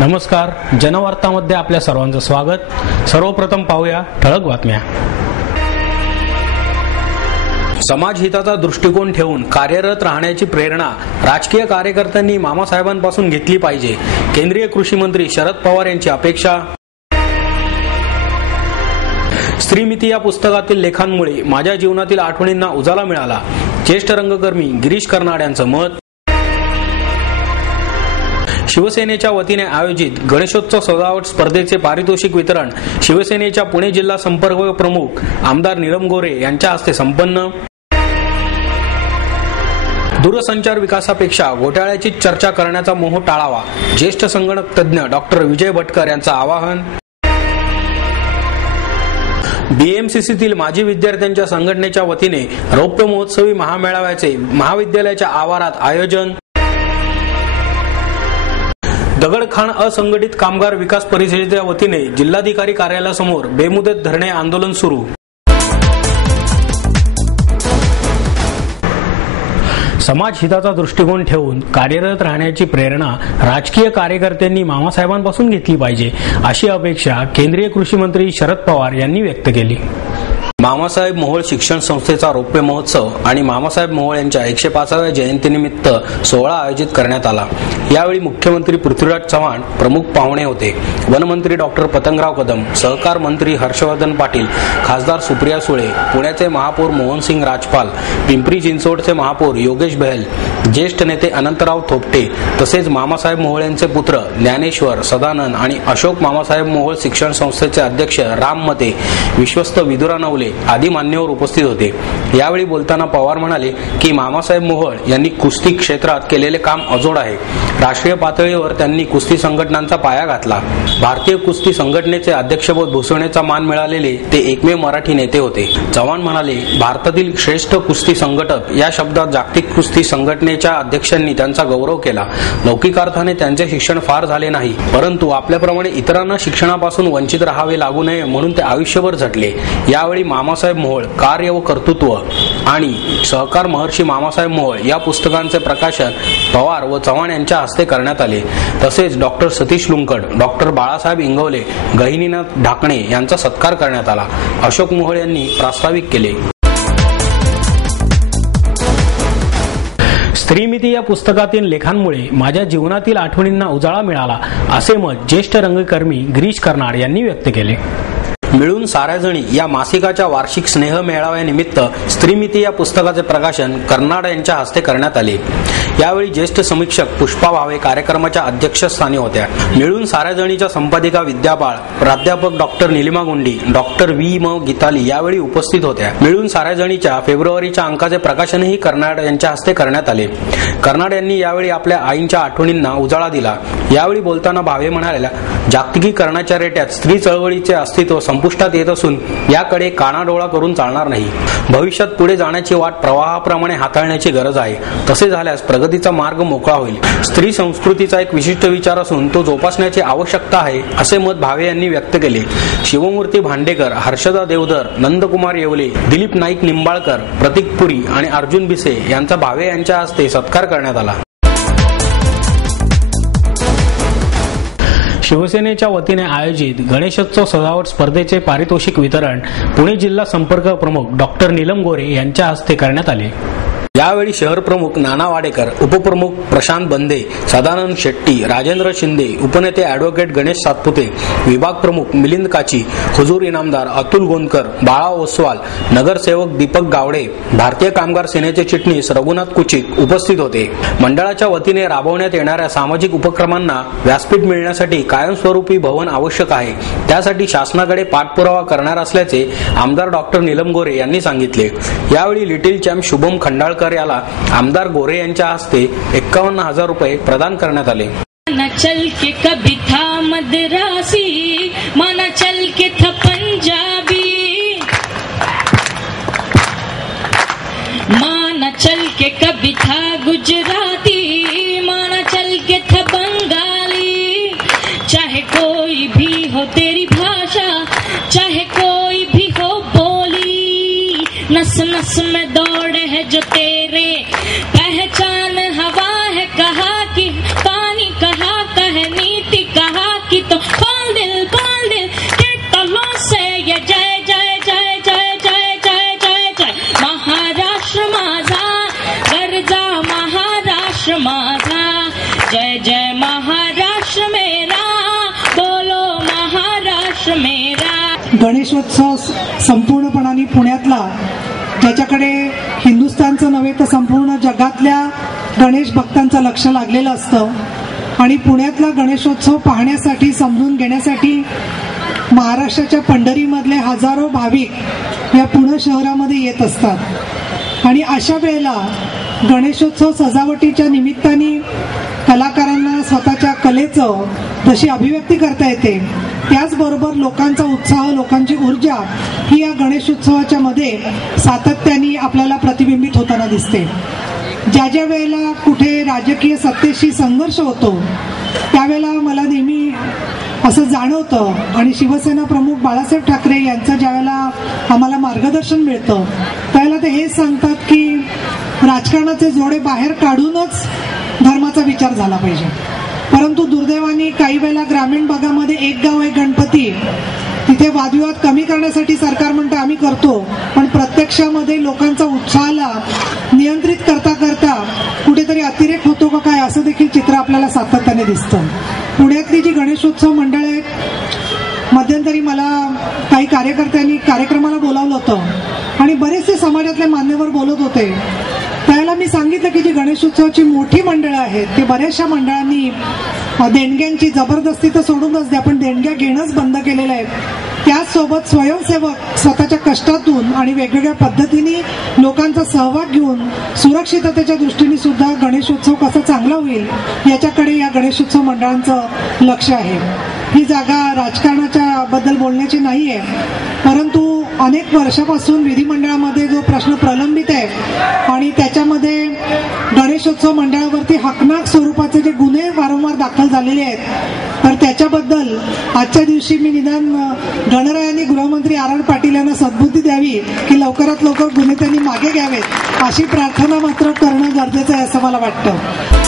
नमस्कार, जनवार्तामध्ये आपल्या सर्वांचं स्वागत। सर्वप्रथम पाहूया ठळक बातम्या। समाजहिताचा दृष्टिकोन ठेवून कार्यरत राहण्याची प्रेरणा राजकीय कार्यकर्त्यांनी मामासाहेबांपासून घेतली पाहिजे, केंद्रीय कृषी मंत्री शरद पवार यांची अपेक्षा। स्त्रीमिती या पुस्तकातील लेखांमुळे माझ्या जीवनातील आठवणींना उजाळा मिळाला, ज्येष्ठ रंगकर्मी गिरीश कर्नाड यांचं मत। शिवसेनेच्या वतीने आयोजित गणेशोत्सव सजावट स्पर्धेचे पारितोषिक वितरण शिवसेनेच्या पुणे जिल्हा संपर्क प्रमुख आमदार नीलम गोरे यांच्या हस्ते संपन्न। दूरसंचार विकासापेक्षा घोटाळ्याची चर्चा करण्याचा मोह टाळावा, ज्येष्ठ संगणक तज्ज्ञ डॉक्टर विजय भटकर यांचं आवाहन। बीएमसीसीतील माजी विद्यार्थ्यांच्या संघटनेच्या वतीने रौप्य महोत्सवी महामेळाव्याचे महाविद्यालयाच्या आवारात आयोजन। दगडखाण असंघटित कामगार विकास परिषदेच्या वतीने जिल्हाधिकारी कार्यालयासमोर बेमुदत धरणे आंदोलन सुरू। समाजहिताचा दृष्टिकोन ठेवून कार्यरत राहण्याची प्रेरणा राजकीय कार्यकर्त्यांनी मामासाहेबांपासून घेतली पाहिजे, अशी अपेक्षा केंद्रीय कृषी मंत्री शरद पवार यांनी व्यक्त केली। मामासाहेब मोहोळ शिक्षण संस्थेचा रौप्य महोत्सव आणि मामासाहेब मोहोळ यांच्या 105व्या जयंतीनिमित्त सोहळा आयोजित करण्यात आला। यावेळी मुख्यमंत्री पृथ्वीराज चव्हाण प्रमुख पाहुणे होते। वनमंत्री डॉक्टर पतंगराव कदम, सहकार मंत्री हर्षवर्धन पाटील, खासदार सुप्रिया सुळे, पुण्याचे महापौर मोहनसिंग राजपाल, पिंपरी चिंचवडचे महापौर योगेश बहल, ज्येष्ठ नेते अनंतराव थोपटे तसेच मामासाहेब मोहोळ यांचे पुत्र ज्ञानेश्वर, सदानंद आणि अशोक मामासाहेब मोहोळ शिक्षण संस्थेचे अध्यक्ष राम मते, विश्वस्त विदुरा नवले आदी मान्यवर उपस्थित होते। यावेळी बोलताना पवार म्हणाले की मामासाहेब मोहोळ यांनी कुस्ती क्षेत्रात केलेले काम अजोड आहे। राष्ट्रीय पातळीवर त्यांनी कुस्ती संघटनांचा पाया घातला। भारतीय कुस्ती संघटनेचे अध्यक्षपद भूषवण्याचा मान मिळालेले ते एकमेव मराठी नेते होते। चव्हाण म्हणाले, भारतातील श्रेष्ठ कुस्ती संघटक या शब्दात जागतिक कुस्ती संघटनेच्या अध्यक्षांनी त्यांचा गौरव केला। लौकिक अर्थाने त्यांचे शिक्षण फार झाले नाही, परंतु आपल्याप्रमाणे इतरांना शिक्षणापासून वंचित राहावे लागू नये म्हणून ते आयुष्यभर झटले। यावेळी मामासाहेब मोहोळ कार्य व कर्तृत्व आणि सहकार महर्षी मामासाहेब मोहोळ या पुस्तकांचे प्रकाशन पवार व चव्हाण यांच्या हस्ते करण्यात आले। तसेच डॉक्टर सतीश लुंकड, डॉक्टर बाळासाहेब इंगवले, गहिनीनाथ ढाकणे यांचा सत्कार करण्यात आला। अशोक मोहोळ यांनी प्रास्ताविक केले। स्त्रीमिती या पुस्तकातील लेखांमुळे माझ्या जीवनातील आठवणींना उजाळा मिळाला, असे मत ज्येष्ठ रंगकर्मी गिरीश कर्नाड यांनी व्यक्त केले। मिळून साऱ्याजणी या मासिकाच्या वार्षिक स्नेह मेळाव्यानिमित्त स्त्रीमिती या पुस्तकाचे प्रकाशन कर्नाड यांच्या हस्ते करण्यात आले। यावेळी ज्येष्ठ समीक्षक पुष्पा भावे कार्यक्रमाच्या अध्यक्षस्थानी होत्या। मिळून साऱ्याजणीच्या संपादिका विद्याबाळ, प्राध्यापक डॉक्टर निलिमा गुंडी, डॉक्टर व्ही म गीताली यावेळी उपस्थित होत्या। मिळून साऱ्याजणीच्या फेब्रुवारीच्या अंकाचे प्रकाशनही कर्नाड यांच्या हस्ते करण्यात आले। कर्नाड यांनी यावेळी आपल्या आईंच्या आठवणींना उजाळा दिला। यावेळी बोलताना भावे म्हणाल्या, जागतिकीकरणाच्या रेट्यात स्त्री चळवळीचे अस्तित्व संपुष्टात येत असून याकडे कानाडोळा करून चालणार नाही। भविष्यात पुढे जाण्याची वाट प्रवाहाप्रमाणे हाताळण्याची गरज आहे। तसे झाल्यास प्रगतीचा मार्ग मोकळा होईल। स्त्री संस्कृतीचा एक विशिष्ट विचार असून तो जोपासण्याची आवश्यकता आहे, असे मत भावे यांनी व्यक्त केले। शिवमूर्ती भांडेकर, हर्षदा देवधर, नंदकुमार येवले, दिलीप नाईक निंबाळकर, प्रतीक पुरी आणि अर्जुन भिसे यांचा भावे यांच्या हस्ते सत्कार करण्यात आला। शिवसेनेच्या वतीने आयोजित गणेशोत्सव सजावट स्पर्धेचे पारितोषिक वितरण पुणे जिल्हा संपर्क प्रमुख डॉक्टर नीलम गोरे यांच्या हस्ते करण्यात आले। यावेळी शहर प्रमुख नाना वाडेकर, उपप्रमुख प्रशांत बंदे, सदानंद शेट्टी, राजेंद्र शिंदे, उपनेते ॲडव्होकेट गणेश सातपुते, विभाग प्रमुख मिलिंद काची, हुजूर इनामदार अतुल गोंदकर, बाळा ओसवाल, नगरसेवक दीपक गावडे, भारतीय कामगार सेनेचे चिटणीस रघुनाथ कुचिक उपस्थित होते। मंडळाच्या वतीने राबवण्यात येणाऱ्या सामाजिक उपक्रमांना व्यासपीठ मिळण्यासाठी कायमस्वरूपी भवन आवश्यक आहे। त्यासाठी शासनाकडे पाठपुरावा करणार असल्याचे आमदार डॉक्टर नीलम गोरे यांनी सांगितले। यावेळी लिटिल चॅम्प शुभम खंडाळकर याला आमदार गोरे यांच्या हस्ते 51,000 रुपये प्रदान करण्यात आले। चल के कभी था मद्रासी, माना चल के था पंजाबी, माना चल के कभी था गुजराती, माना चल के था बंगाली। चाहे कोई भी हो तेरी भाषा, चाहे कोई भी हो बोली, नस नस में दौड़े है जो तेरे, पहचान हवा है कहा कि पानी कहा कह नीति कहा। गणेशोत्सव संपूर्णपणाने पुण्यातला, ज्याच्याकडे हिंदुस्थानचं नव्हे तर संपूर्ण जगातल्या गणेश भक्तांचं लक्ष लागलेलं असतं आणि पुण्यातला गणेशोत्सव पाहण्यासाठी, समजून घेण्यासाठी महाराष्ट्राच्या पंढरीमधले हजारो भाविक या पुणे शहरामध्ये येत असतात. आणि अशा वेळेला गणेशोत्सव सजावटीच्या निमित्ताने कलाकारांना स्वतःच्या कलेचं जशी अभिव्यक्ती करता येते, त्याचबरोबर लोकांचा उत्साह, लोकांची ऊर्जा ही या गणेशोत्सवाच्या मध्ये सातत्याने आपल्याला प्रतिबिंबित होताना दिसते. ज्या ज्या वेळेला कुठे राजकीय सत्तेशी संघर्ष होतो त्यावेळेला मला नेहमी असं जाणवतं आणि शिवसेना प्रमुख बाळासाहेब ठाकरे यांचं ज्यावेळेला आम्हाला मार्गदर्शन मिळतं त्यावेळेला ते हेच सांगतात की राजकारणाचे जोडे बाहेर काढूनच धर्माचा विचार झाला पाहिजे. परंतु दुर्दैवाने काही वेळेला ग्रामीण भागामध्ये एक गाव एक गणपती, तिथे वादविवाद कमी करण्यासाठी सरकार म्हणतं आम्ही करतो, पण प्रत्यक्षामध्ये लोकांचा उत्साहाला नियंत्रित करता करता कुठेतरी अतिरेक होतो का काय असं देखील चित्र आपल्याला सातत्याने दिसतं. पुण्यातली जी गणेशोत्सव मंडळ आहेत, मध्यंतरी मला काही कार्यकर्त्यांनी कार्यक्रमाला बोलावलं होतं आणि बरेचसे समाजातले मान्यवर बोलत होते. त्याला मी सांगितलं की जी गणेशोत्सवाची मोठी मंडळं आहेत ते बऱ्याचशा मंडळांनी देणग्यांची जबरदस्ती तर सोडूनच द्या, पण देणग्या घेणंच बंद केलेलं आहे. त्याचसोबत स्वयंसेवक स्वतःच्या कष्टातून आणि वेगवेगळ्या पद्धतीने लोकांचा सहभाग घेऊन सुरक्षिततेच्या दृष्टीने सुद्धा गणेशोत्सव कसा चांगला होईल याच्याकडे या गणेशोत्सव मंडळांचं लक्ष आहे. ही जागा राजकारणाच्या बद्दल बोलण्याची नाही आहे, परंतु अनेक वर्षापासून विधिमंडळामध्ये जो प्रश्न प्रलंबित आहे आणि त्याच्यामध्ये गणेशोत्सव मंडळावरती हकनाक स्वरूपाचे जे गुन्हे वारंवार दाखल झालेले आहेत, तर त्याच्याबद्दल आजच्या दिवशी मी निदान गणरायांनी गृहमंत्री आर पाटील यांना सद्बुद्धी द्यावी की लवकरात लवकर गुन्हे त्यांनी मागे घ्यावेत अशी प्रार्थना मात्र करणं गरजेचं आहे असं मला वाटतं.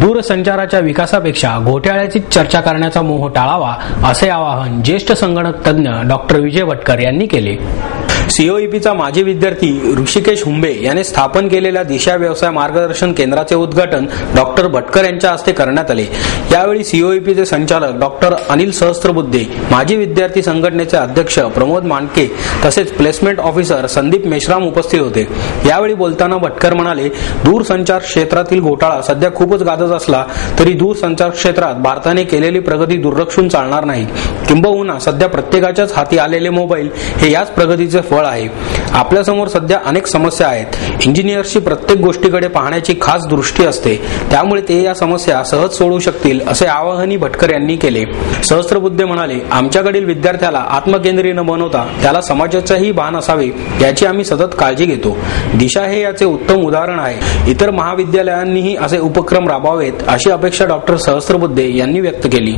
दूरसंचाराच्या विकासापेक्षा घोटाळ्याची चर्चा करण्याचा मोह टाळावा असे आवाहन ज्येष्ठ संगणक तज्ज्ञ डॉक्टर विजय भटकर यांनी केले. सीओईपीचा माजी विद्यार्थी ऋषिकेश हुंबे याने स्थापन केलेल्या दिशा व्यवसाय मार्गदर्शन केंद्राचे उद्घाटन डॉक्टर भटकर यांच्या हस्ते करण्यात आले. यावेळी सीओईपीचे संचालक डॉक्टर अनिल सहस्त्रबुद्धे, माजी विद्यार्थी संघटनेचे अध्यक्ष प्रमोद मांडके तसेच प्लेसमेंट ऑफिसर संदीप मेश्राम उपस्थित होते. यावेळी बोलताना भटकर म्हणाले, दूरसंचार क्षेत्रातील घोटाळा सध्या खूपच गाजत असला तरी दूरसंचार क्षेत्रात भारताने केलेली प्रगती दुर्लक्षून चालणार नाही. किंबहुना सध्या प्रत्येकाच्याच हाती आलेले मोबाईल हे याच प्रगतीचे फळ आहे. आपल्यासमोर सध्या अनेक समस्या आहेत. इंजिनियर्सची प्रत्येक गोष्टीकडे पाहण्याची खास दृष्टी असते, त्यामुळे ते या समस्या सहज सोडवू शकतील असे आवाहनही भटकर यांनी केले. सहस्त्रबुद्धे म्हणाले, आमच्याकडील विद्यार्थ्याला आत्मकेंद्री न बनवता त्याला समाजाचेही भान असावे याची आम्ही सतत काळजी घेतो. दिशा हे याचे उत्तम उदाहरण आहे. इतर महाविद्यालयांनीही असे उपक्रम राबवावेत अशी अपेक्षा डॉक्टर सहस्त्रबुद्धे यांनी व्यक्त केली.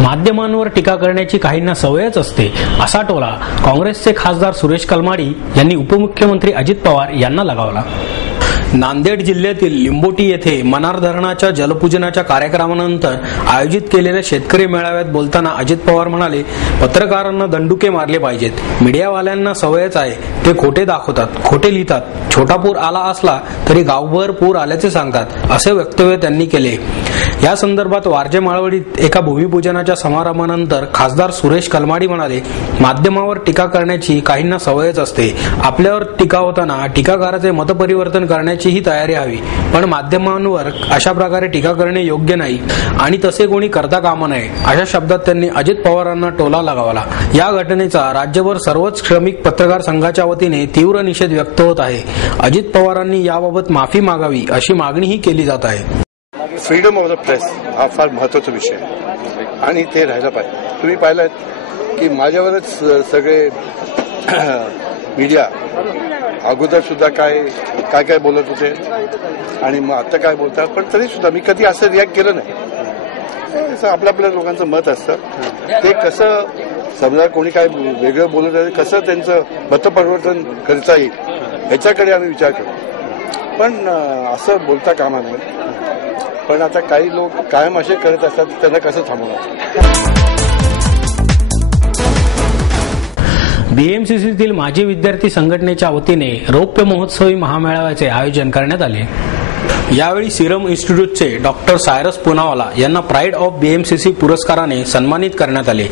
माध्यमांवर टीका करण्याची काहींना सवयच असते असा टोला काँग्रेसचे खासदार सुरेश कलमाडी यांनी उपमुख्यमंत्री अजित पवार यांना लगावला. नांदेड जिल्ह्यातील लिंबोटी येथे मनार धरणाच्या जलपूजनाच्या कार्यक्रमानंतर आयोजित केलेल्या शेतकरी मेळाव्यात बोलताना अजित पवार म्हणाले, पत्रकारांना दंडुके मारले पाहिजेत. मीडियावाल्यांना सवयच आहे, ते खोटे दाखवतात, खोटे लिहितात. छोटा पूर आला असला तरी गावभर पूर आल्याचे सांगतात असे वक्तव्य त्यांनी केले. या संदर्भात वारजे माळवडीत एका भूमिपूजनाच्या समारंभानंतर खासदार सुरेश कलमाडी म्हणाले, माध्यमावर टीका करण्याची काहींना सवयच असते. आपल्यावर टीका होताना टीकाकाराचे मतपरिवर्तन करण्याची ही तयारी हवी, पण माध्यमांवर अशा प्रकारे टीका करणे योग्य नाही आणि तसे कोणी करता कामा नये अशा शब्दात त्यांनी अजित पवारांना टोला लगावला. या घटनेचा राज्यभर सर्वच श्रमिक पत्रकार संघाच्या वतीने तीव्र निषेध व्यक्त होत आहे. अजित पवारांनी याबाबत माफी मागावी अशी मागणीही केली जात आहे. फ्रीडम ऑफ द प्रेस हा फार महत्वाचा विषय आहे आणि ते राहायला पाहिजे. तुम्ही पाहिलं की माझ्यावरच सगळे मीडिया अगोदर सुद्धा काय काय काय बोलत होते आणि मग आता काय बोलतात, पण तरी सुद्धा मी कधी असं रिॲक्ट केलं नाही. आपल्या आपल्या लोकांचं मत असतं, ते कसं समजा कोणी काय वेगळं बोलत आहे कसं त्यांचं मतपरिवर्तन करता येईल ह्याच्याकडे आम्ही विचार करतो, पण असं बोलता कामा नये. पण आता काही लोक कायम असे करत असतात, त्यांना कसं थांबवणार. बीएमसीसीतील माजी विद्यार्थी संघटनेच्या वतीने रौप्य महोत्सवी महामेळाव्याचे आयोजन करण्यात आले. यावेळी सिरम इन्स्टिट्यूटचे डॉक्टर सायरस पुनावाला यांना प्राईड ऑफ बीएमसीसी पुरस्काराने सन्मानित करण्यात आले.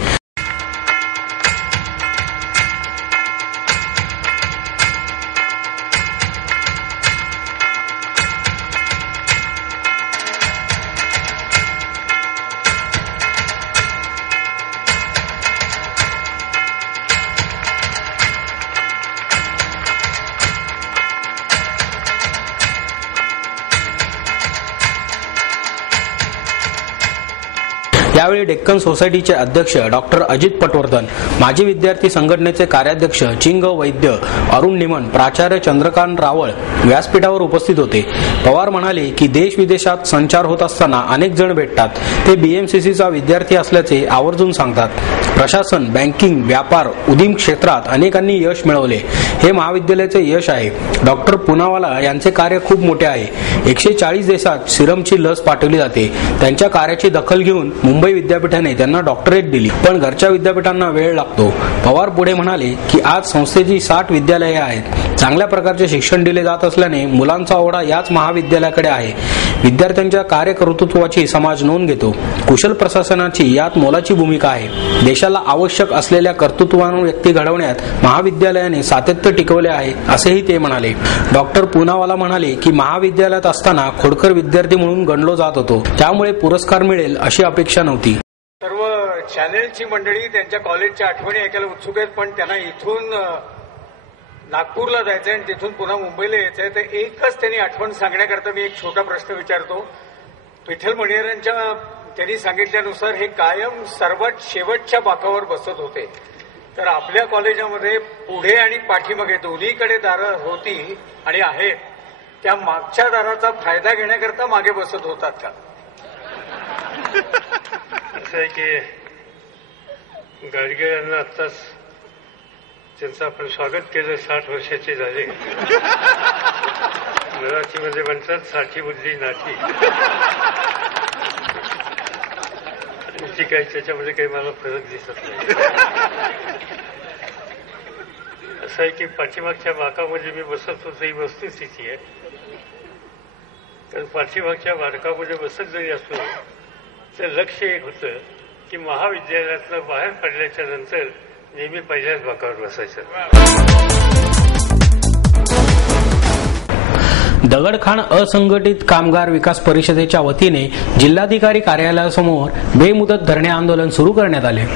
यावेळी डेक्कन सोसायटीचे अध्यक्ष डॉक्टर अजित पटवर्धन, माजी विद्यार्थी संघटनेचे कार्याध्यक्ष चिंग वैद्य, अरुण निमन, प्राचार्य चंद्रकांत रावळ व्यासपीठावर उपस्थित होते. पवार म्हणाले की देश विदेशात संचार होत असताना अनेक जण भेटतात, ते बीएमसीसीचा विद्यार्थी असल्याचे आवर्जून सांगतात. प्रशासन, बँकिंग, व्यापार, उद्यम क्षेत्रात अनेकांनी यश मिळवले. हे महाविद्यालयाचे यश आहे. डॉक्टर पुनावाला यांचे कार्य खूप मोठे आहे. 140 देशात सिरमची लस पाठवली जाते. त्यांच्या कार्याची दखल घेऊन मुंबई विद्यापीठाने त्यांना डॉक्टरेट दिली, पण घरच्या विद्यापीठांना वेळ लागतो. पवार पुढे म्हणाले की आज संस्थेची 60 विद्यालये आहेत. चांगल्या प्रकारचे शिक्षण दिले जात असल्याने मुलांचा ओढा याच महाविद्यालयाकडे आहे. विद्यार्थ्यांच्या कार्यकर्तृत्वाची समाज नोंद घेतो. कुशल प्रशासनाची यात मोलाची भूमिका आहे. देशाला आवश्यक असलेल्या कर्तृत्ववान व्यक्ती घडवण्यात महाविद्यालयाने सातत्य टिकवले आहे, असेही ते म्हणाले. डॉक्टर पुनावाला म्हणाले की महाविद्यालयात असताना खोडकर विद्यार्थी म्हणून गणलो जात होतो, त्यामुळे पुरस्कार मिळेल अशी अपेक्षा नव्हती. सर्व चॅनेलची मंडळी त्यांच्या कॉलेजच्या आठवणी ऐकायला उत्सुक आहेत, पण त्यांना इथून नागपूरला जायचंय आणि तिथून पुन्हा मुंबईला यायचंय. तर एकच त्यांनी आठवण सांगण्याकरता मी एक छोटा प्रश्न विचारतो. विठ्ठल मणियरांच्या त्यांनी सांगितल्यानुसार हे कायम सर्वात शेवटच्या बाकावर बसत होते. तर आपल्या कॉलेजामध्ये पुढे आणि पाठीमागे दोन्हीकडे दारं होती आणि आहेत. त्या मागच्या दाराचा फायदा घेण्याकरता मागे बसत होतात का? असं आहे की गाडगे यांना आत्ताच त्यांचं आपण स्वागत केलं. 60 वर्षाचे झाले. मराठीमध्ये म्हणतात 60 बुद्धी नाठी. ती काही त्याच्यामध्ये काही मला फरक दिसत नाही. असं आहे की पाठीमागच्या बाकामध्ये मी बसत होतो ही वस्तुस्थिती आहे. कारण पाठीमागच्या बारकामध्ये बसत जरी असलो तर लक्ष एक होतं की महाविद्यालयातनं बाहेर पडल्याच्या नंतर नेहमी पहिल्याच बाकावर बसायचं. दगडखाण असंघटित कामगार विकास परिषदेच्या वतीने जिल्हाधिकारी कार्यालयासमोर बेमुदत धरणे आंदोलन सुरू करण्यात आले.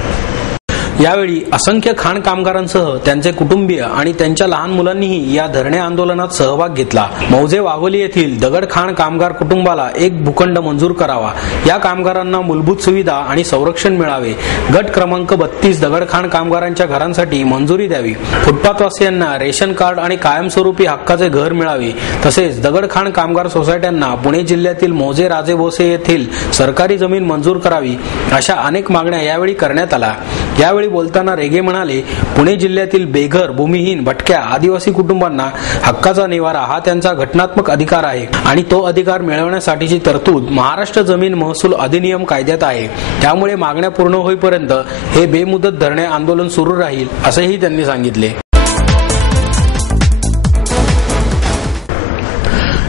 यावेळी असंख्य खाण कामगारांसह त्यांचे कुटुंबीय आणि त्यांच्या लहान मुलांनीही या धरणे आंदोलनात सहभाग घेतला. मौजे वाघोली येथील दगडखाण कामगार कुटुंबाला एक भूखंड मंजूर करावा, या कामगारांना मूलभूत सुविधा आणि संरक्षण मिळावे, गट क्रमांक 32 दगडखाण कामगारांच्या घरांसाठी मंजुरी द्यावी, फुटपाथवासियांना रेशन कार्ड आणि कायमस्वरूपी हक्काचे घर मिळावे, तसेच दगडखाण कामगार सोसायट्यांना पुणे जिल्ह्यातील मौजे राजे भोसे येथील सरकारी जमीन मंजूर करावी, अशा अनेक मागण्या यावेळी करण्यात आल्या. यावेळी बोलताना रेगे म्हणाले, पुणे जिल्ह्यातील बेघर, भूमिहीन, भटक्या, आदिवासी कुटुंबांना हक्काचा निवारा हा त्यांचा घटनात्मक अधिकार आहे आणि तो अधिकार मिळवण्यासाठीची तरतूद महाराष्ट्र जमीन महसूल अधिनियम कायद्यात आहे. त्यामुळे मागण्या पूर्ण होईपर्यंत हे बेमुदत धरणे आंदोलन सुरू राहील, असेही त्यांनी सांगितले.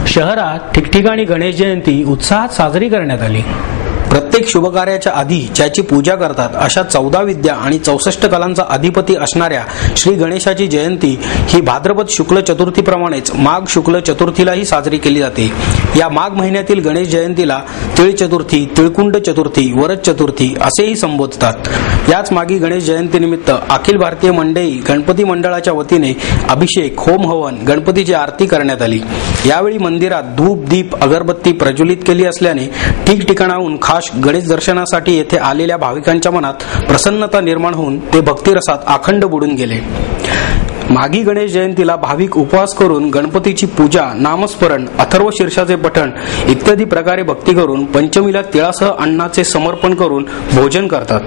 शहरात ठिकठिकाणी गणेश जयंती उत्साहात साजरी करण्यात आली. प्रत्येक शुभकार्याच्या आधी ज्याची पूजा करतात अशा 14 विद्या आणि 64 कलांचा अधिपती असणाऱ्या श्री गणेशाची जयंती ही भाद्रपद शुक्ल चतुर्थीप्रमाणेच माघ शुक्ल चतुर्थीलाही साजरी केली जाते. या माघ महिन्यातील गणेश जयंतीला तिळ चतुर्थी, तिळकुंड चतुर्थी, वरद चतुर्थी असेही संबोधतात. याच मागी गणेश जयंतीनिमित्त अखिल भारतीय मंडई गणपती मंडळाच्या वतीने अभिषेक, होम हवन, गणपतीची आरती करण्यात आली. यावेळी मंदिरात धूप, दीप, अगरबत्ती प्रज्वलित केली असल्याने ठिकठिकाणाहून खास गणेश दर्शनासाठी येथे आलेल्या भाविकांच्या मनात प्रसन्नता निर्माण होऊन ते भक्तिरसात अखंड बुडून गेले. मागी गणेश जयंतीला भाविक उपवास करून गणपतीची पूजा, नामस्मरण, अथर्व शीर्षाचे पठण इत्यादी प्रकारे भक्ती करून पंचमीला तिळासह अन्नाचे समर्पण करून भोजन करतात.